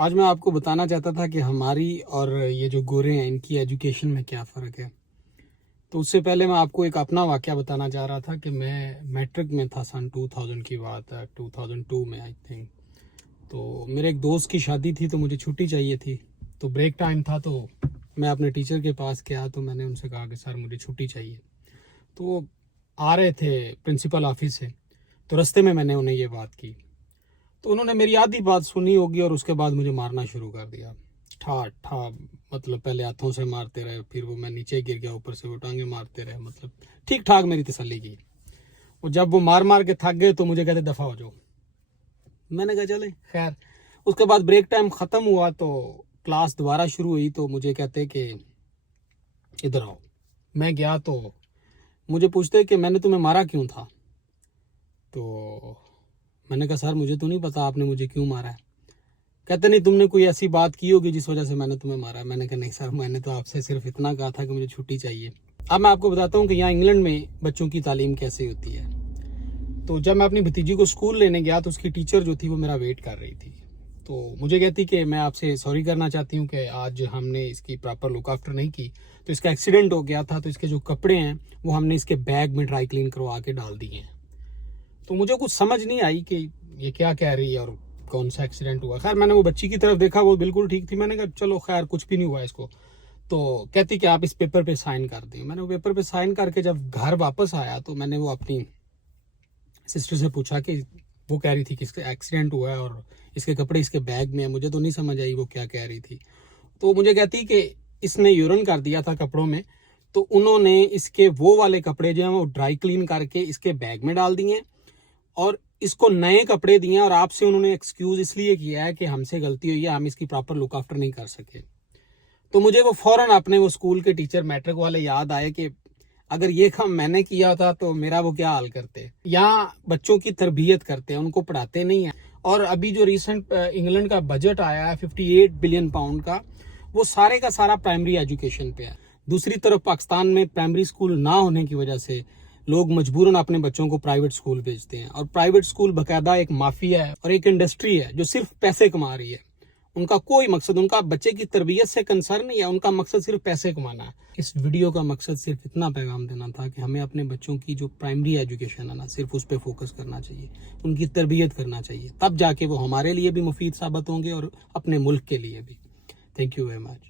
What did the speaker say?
آج میں آپ کو بتانا چاہتا تھا کہ ہماری اور یہ جو گورے ہیں ان کی ایجوکیشن میں کیا فرق ہے. تو اس سے پہلے میں آپ کو ایک اپنا واقعہ بتانا چاہ رہا تھا کہ میں میٹرک میں تھا. سن 2000 کی بات ہے, 2002 میں آئی تھنک. تو میرے ایک دوست کی شادی تھی تو مجھے چھٹی چاہیے تھی. تو بریک ٹائم تھا تو میں اپنے ٹیچر کے پاس گیا تو میں نے ان سے کہا کہ سر مجھے چھٹی چاہیے. تو وہ آ رہے تھے پرنسپل آفس سے, تو رستے میں نے انہیں یہ بات کی. تو انہوں نے میری آدھی بات سنی ہوگی اور اس کے بعد مجھے مارنا شروع کر دیا. ٹھا مطلب پہلے ہاتھوں سے مارتے رہے, پھر وہ میں نیچے گر گیا, اوپر سے وہ ٹانگیں مارتے رہے, مطلب ٹھیک ٹھاک میری تسلی کی. وہ جب وہ مار کے تھک گئے تو مجھے کہتے دفعہ ہو جاؤ. میں نے کہا چلیں خیر. اس کے بعد بریک ٹائم ختم ہوا تو کلاس دوبارہ شروع ہوئی تو مجھے کہتے کہ ادھر آؤ. میں گیا تو مجھے پوچھتے کہ میں نے تمہیں مارا کیوں تھا. تو میں نے کہا سر مجھے تو نہیں پتا آپ نے مجھے کیوں مارا ہے. کہتے نہیں تم نے کوئی ایسی بات کی ہوگی جس وجہ سے میں نے تمہیں مارا. میں نے کہا نہیں سر, میں نے تو آپ سے صرف اتنا کہا تھا کہ مجھے چھٹی چاہیے. اب میں آپ کو بتاتا ہوں کہ یہاں انگلینڈ میں بچوں کی تعلیم کیسے ہوتی ہے. تو جب میں اپنی بھتیجی کو اسکول لینے گیا تو اس کی ٹیچر جو تھی وہ میرا ویٹ کر رہی تھی. تو مجھے کہتی کہ میں آپ سے سوری کرنا چاہتی ہوں کہ آج ہم نے اس کی پراپر لک آفٹر نہیں کی. تو اس کا ایکسیڈنٹ ہو گیا تھا, تو اس کے جو کپڑے ہیں وہ ہم نے اس کے بیگ میں ڈرائی کلین کروا کے ڈال دیے ہیں. تو مجھے کچھ سمجھ نہیں آئی کہ یہ کیا کہہ رہی ہے اور کون سا ایکسیڈنٹ ہوا. خیر میں نے وہ بچی کی طرف دیکھا, وہ بالکل ٹھیک تھی. میں نے کہا چلو خیر کچھ بھی نہیں ہوا اس کو. تو کہتی کہ آپ اس پیپر پہ سائن کر دیں. میں نے وہ پیپر پہ سائن کر کے جب گھر واپس آیا تو میں نے وہ اپنی سسٹر سے پوچھا کہ وہ کہہ رہی تھی کہ اس کا ایکسیڈنٹ ہوا ہے اور اس کے کپڑے اس کے بیگ میں ہیں. مجھے تو نہیں سمجھ آئی وہ کیا کہہ رہی تھی. تو مجھے کہتی کہ اس نے یورن کر دیا تھا کپڑوں میں, تو انہوں نے اس کے وہ والے کپڑے جو ہیں وہ ڈرائی کلین کر کے اس کے بیگ میں ڈال دیے اور اس کو نئے کپڑے دیے, اور آپ سے انہوں نے ایکسکیوز اس لیے کیا ہے کہ ہم سے غلطی ہوئی ہے, ہم اس کی پراپر لک آفٹر نہیں کر سکے. تو مجھے وہ فوراً اپنے وہ اسکول کے ٹیچر میٹرک والے یاد آئے کہ اگر یہ کام میں نے کیا ہوتا تو میرا وہ کیا حال کرتے. یہاں بچوں کی تربیت کرتے ہیں, ان کو پڑھاتے نہیں ہیں. اور ابھی جو ریسنٹ انگلینڈ کا بجٹ آیا ہے 58 بلین پاؤنڈ کا, وہ سارے کا سارا پرائمری ایجوکیشن پہ ہے. دوسری طرف پاکستان میں پرائمری اسکول نہ ہونے کی وجہ سے لوگ مجبوراً اپنے بچوں کو پرائیویٹ اسکول بھیجتے ہیں, اور پرائیویٹ اسکول باقاعدہ ایک مافیا ہے اور ایک انڈسٹری ہے جو صرف پیسے کما رہی ہے. ان کا کوئی مقصد, ان کا بچے کی تربیت سے کنسرن نہیں ہے, ان کا مقصد صرف پیسے کمانا ہے. اس ویڈیو کا مقصد صرف اتنا پیغام دینا تھا کہ ہمیں اپنے بچوں کی جو پرائمری ایجوکیشن ہے نا, صرف اس پہ فوکس کرنا چاہیے, ان کی تربیت کرنا چاہیے, تب جا کے وہ ہمارے لیے بھی مفید ثابت ہوں گے اور اپنے ملک کے لیے بھی. Thank you very much.